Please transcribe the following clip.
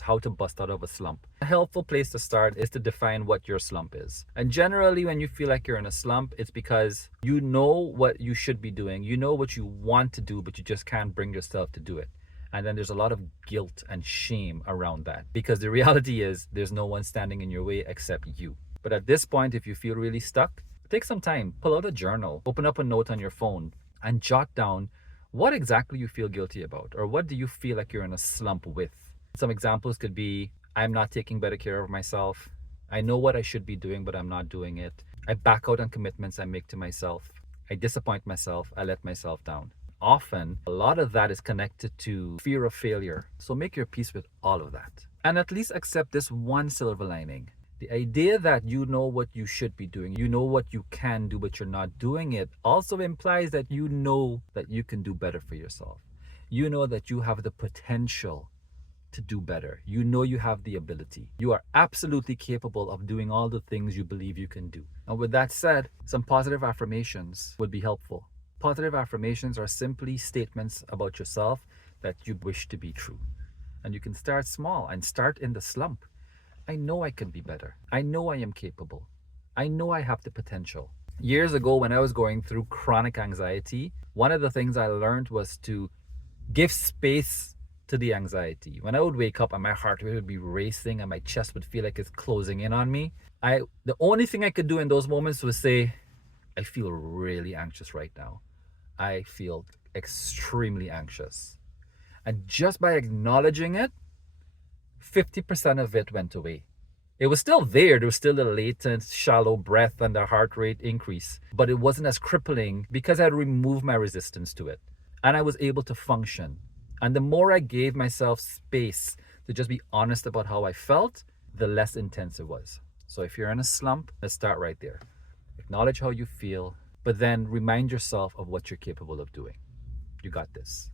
how to bust out of a slump. A helpful place to start is to define what your slump is. And generally, when you feel like you're in a slump, it's because you know what you should be doing, you know what you want to do, but you just can't bring yourself to do it. And then there's a lot of guilt and shame around that, because the reality is there's no one standing in your way except you. But at this point, if you feel really stuck, take some time, pull out a journal, open up a note on your phone, and jot down what exactly you feel guilty about, or what do you feel like you're in a slump with. Some examples could be, I'm not taking better care of myself. I know what I should be doing, but I'm not doing it. I back out on commitments I make to myself. I disappoint myself. I let myself down. Often, a lot of that is connected to fear of failure. So make your peace with all of that. And at least accept this one silver lining. The idea that you know what you should be doing, you know what you can do, but you're not doing it, also implies that you know that you can do better for yourself. You know that you have the potential to do better. You know you have the ability. You are absolutely capable of doing all the things you believe you can do. And with that said, some positive affirmations would be helpful. Positive affirmations are simply statements about yourself that you wish to be true. And you can start small and start in the slump. I know I can be better. I know I am capable. I know I have the potential. Years ago, when I was going through chronic anxiety, one of the things I learned was to give space to the anxiety. When I would wake up and my heart rate would be racing and my chest would feel like it's closing in on me, the only thing I could do in those moments was say, I feel really anxious right now. I feel extremely anxious. And just by acknowledging it, 50% of it went away. It was still there. There was still a latent, shallow breath and a heart rate increase, but it wasn't as crippling because I had removed my resistance to it. And I was able to function. And the more I gave myself space to just be honest about how I felt, the less intense it was. So if you're in a slump, let's start right there. Acknowledge how you feel, but then remind yourself of what you're capable of doing. You got this.